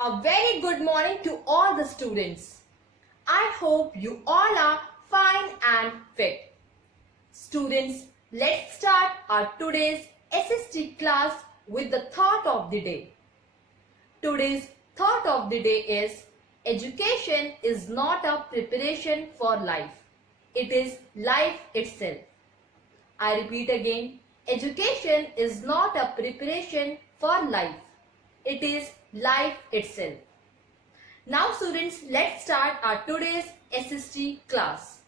A very good morning to all the students. I hope you all are fine and fit. Students, let's start our today's SST class with the thought of the day. Today's thought of the day is education is not a preparation for life. It is life itself. I repeat again, education is not a preparation for life. It is life itself. Now students, let's start our today's SST class.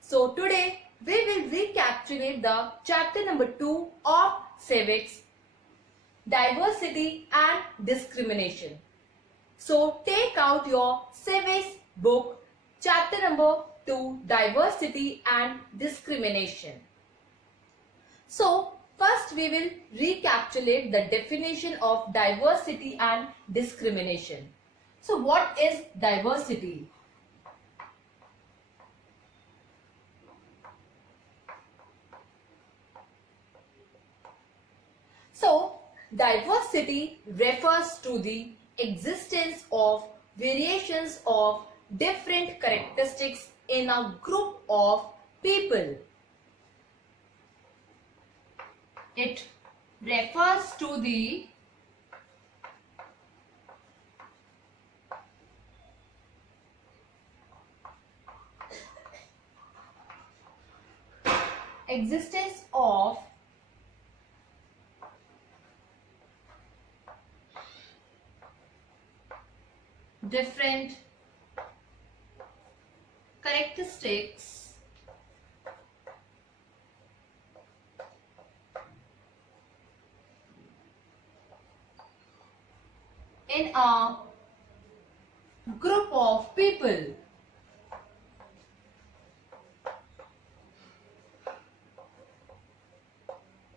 So today we will recapitulate the chapter number 2 of Civics, Diversity and Discrimination. So take out your Civics book, chapter number 2, Diversity and Discrimination. So first we will recapitulate the definition of diversity and discrimination. So what is diversity? So diversity refers to the existence of variations of different characteristics in a group of people. It refers to the existence of different characteristics in a group of people.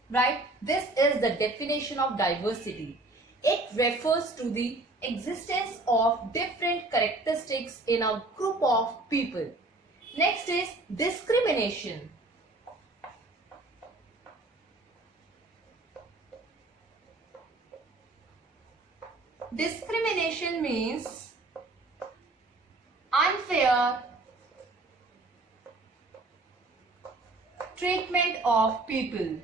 Right? This is the definition of diversity. It refers to the existence of different characteristics in a group of people. Next is discrimination. Discrimination means unfair treatment of people.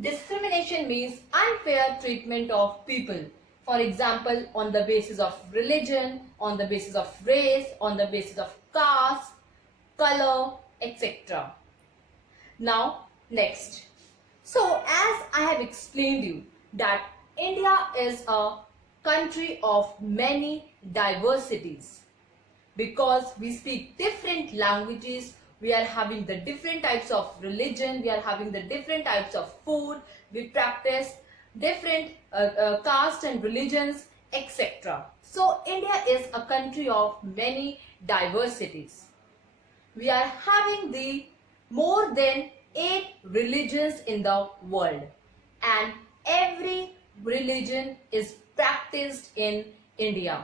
Discrimination means unfair treatment of people. For example, on the basis of religion, on the basis of race, on the basis of caste, color, etc. Now, next. So, as I have explained you that India is a country of many diversities because we speak different languages. We are having the different types of religion, we are having the different types of food, we practice different caste and religions, etc. So India is a country of many diversities. We are having the more than 8 religions in the world, and every religion is practiced in India.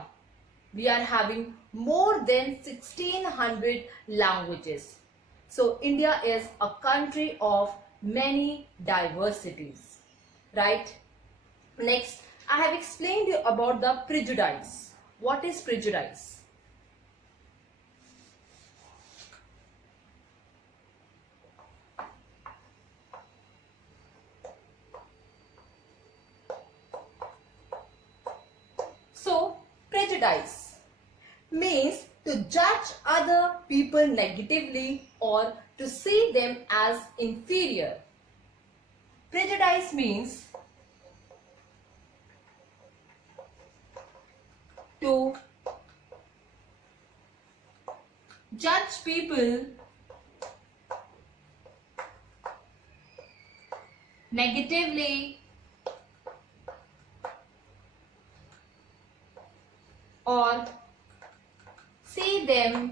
We are having more than 1600 languages. So India is a country of many diversities, right? Next, I have explained you about the prejudice. What is prejudice? So, prejudice means to judge other people negatively or to see them as inferior. Prejudice means to judge people negatively or see them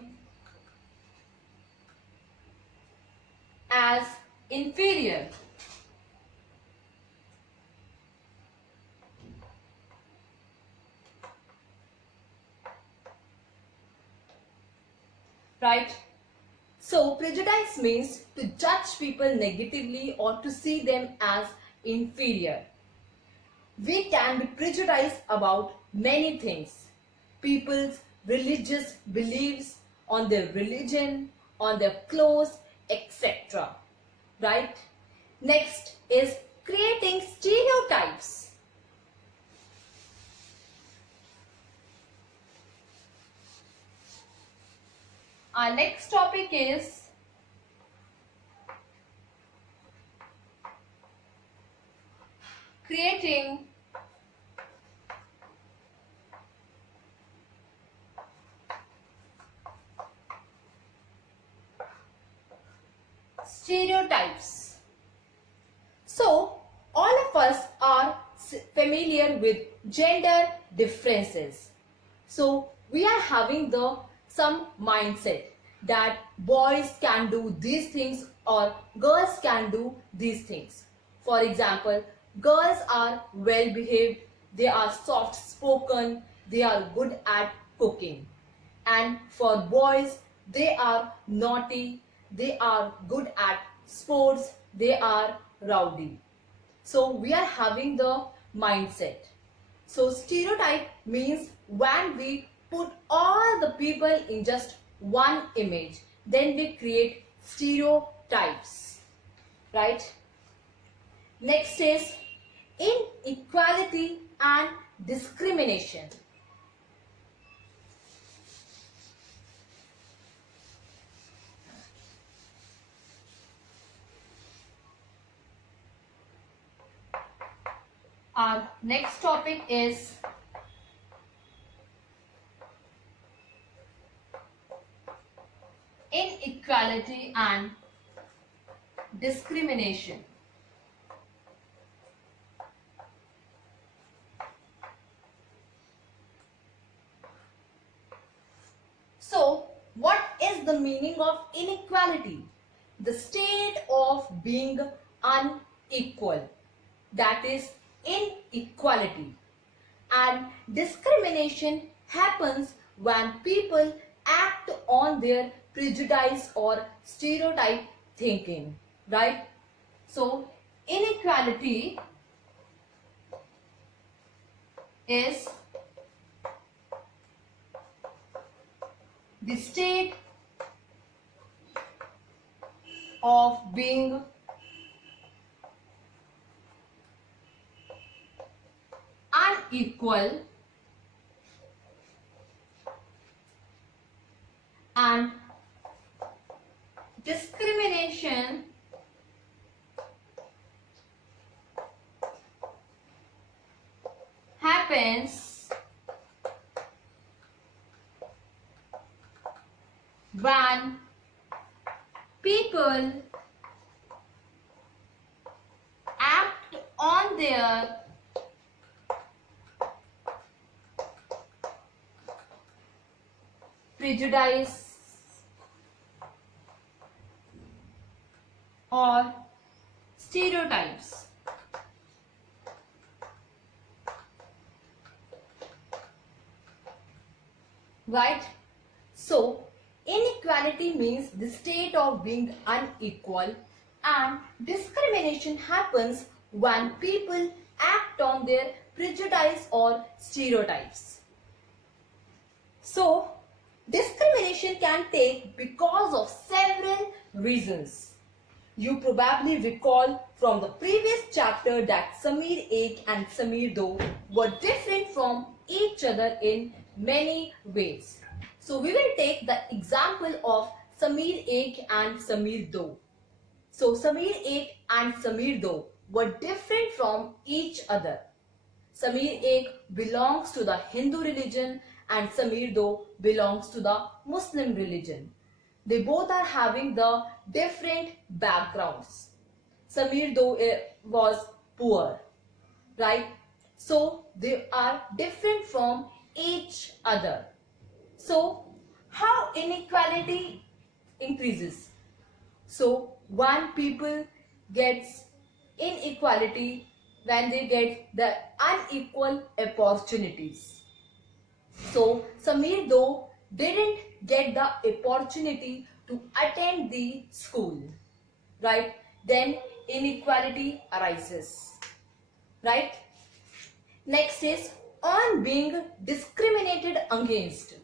as inferior. Right? So prejudice means to judge people negatively or to see them as inferior. We can be prejudiced about many things. People's religious beliefs, on their religion, on their clothes, etc. Right? Next is creating stereotypes. Our next topic is creating stereotypes. So, all of us are familiar with gender differences. So, we are having some mindset that boys can do these things or girls can do these things. For example, girls are well behaved, they are soft spoken, they are good at cooking. And for boys, they are naughty, they are good at sports, they are rowdy. So we are having the mindset. So stereotype means when we put all the people in just one image, then we create stereotypes, right? Next is inequality and discrimination. Our next topic is inequality and discrimination. So, what is the meaning of inequality? The state of being unequal, that is inequality. And discrimination happens when people act on their prejudice or stereotype thinking, right? So inequality is the state of being unequal and discrimination happens when people act on their prejudice or stereotypes. Right? So, inequality means the state of being unequal, and discrimination happens when people act on their prejudice or stereotypes. So, discrimination can take because of several reasons. You probably recall from the previous chapter that Samir Ek and Samir Do were different from each other in many ways. So we will take the example of Samir Ek and Samir Do. So Samir Ek and Samir Do were different from each other. Samir Ek belongs to the Hindu religion and Samir Do belongs to the Muslim religion. They both are having the different backgrounds. Samir Do was poor, right? So they are different from each other. So how inequality increases? So when people gets inequality, when they get the unequal opportunities. So Samir Do didn't get the opportunity to attend the school, right? Then inequality arises, right? Next is on being discriminated against.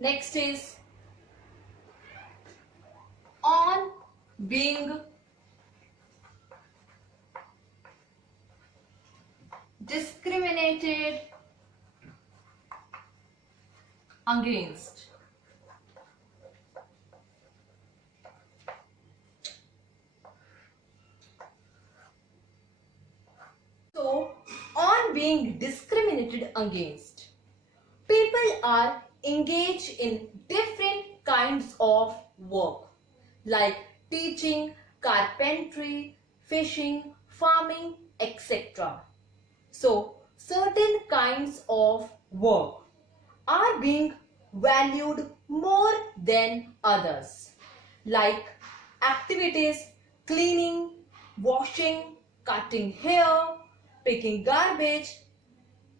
Next is on being discriminated against. So, on being discriminated against, people are engaged in different kinds of work like teaching, carpentry, fishing, farming, etc. So, certain kinds of work are being valued more than others, like activities cleaning, washing, cutting hair, picking garbage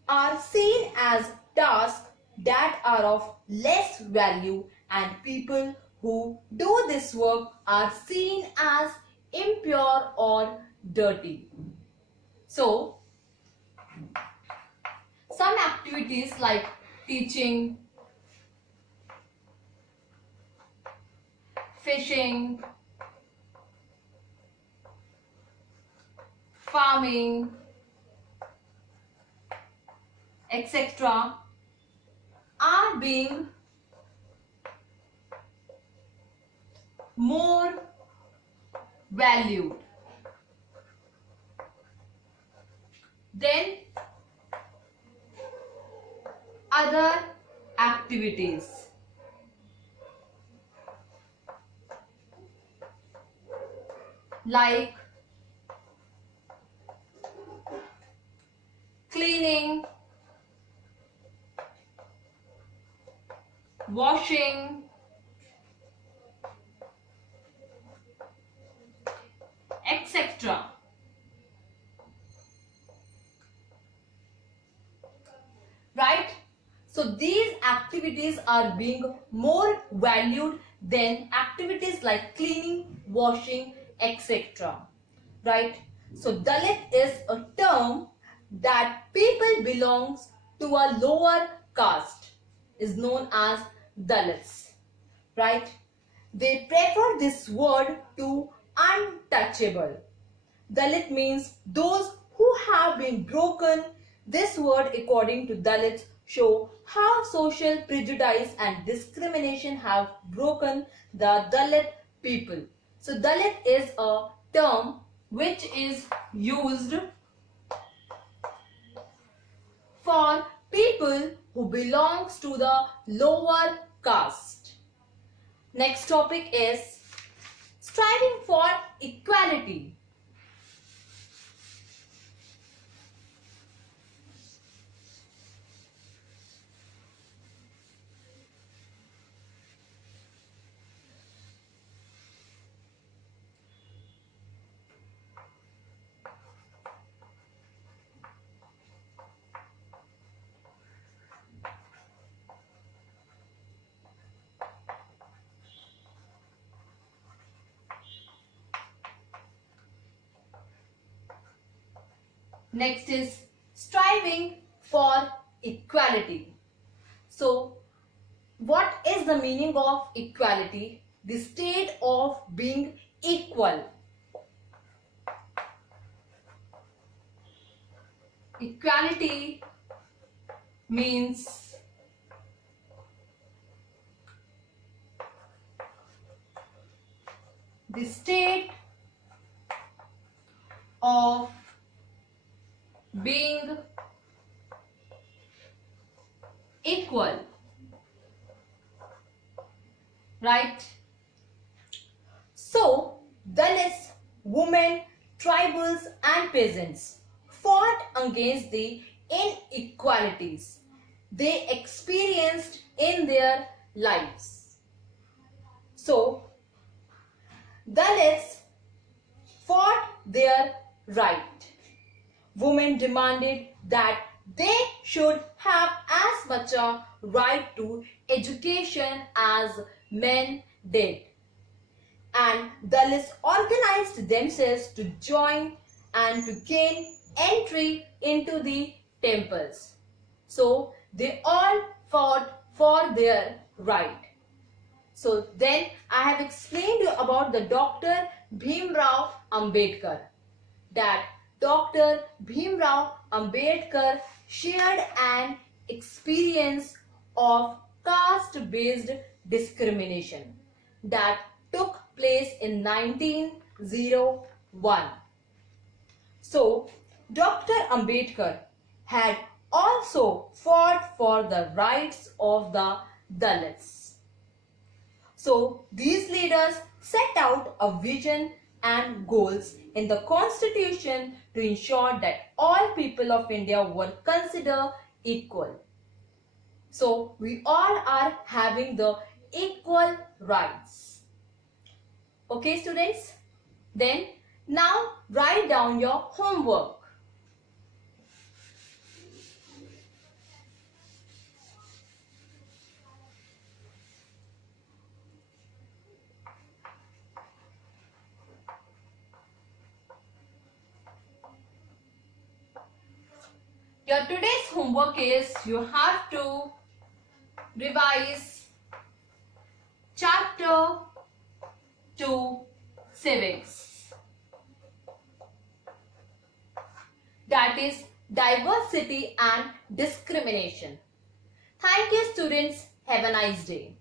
are seen as tasks that are of less value, and people who do this work are seen as impure or dirty. So, some activities like teaching, fishing, farming, etc. are being more valued than other activities. Like cleaning, washing, etc. Right? So these activities are being more valued than activities like cleaning, washing, etc. Right? So Dalit is a term that people belongs to a lower caste is known as Dalits. Right? They prefer this word to untouchable. Dalit means those who have been broken. This word, according to Dalits, show how social prejudice and discrimination have broken the Dalit people. So Dalit is a term which is used for people who belongs to the lower caste. Next topic is striving for equality. Next is striving for equality. So, what is the meaning of equality? The state of being equal. Equality means the state of being equal, right? So, Dalits, women, tribals and peasants fought against the inequalities they experienced in their lives. So, Dalits fought their right. Women demanded that they should have as much a right to education as men did. And Dalits organized themselves to join and to gain entry into the temples. So they all fought for their right. So then I have explained you about the Dr. Bhimrao Ambedkar. That Dr. Bhimrao Ambedkar shared an experience of caste-based discrimination that took place in 1901. So, Dr. Ambedkar had also fought for the rights of the Dalits. So, these leaders set out a vision and goals in the constitution to ensure that all people of India were considered equal. So, we all are having the equal rights. Okay, students? Then, now write down your homework. Your today's homework is you have to revise chapter 2 Civics. That is diversity and discrimination. Thank you, students. Have a nice day.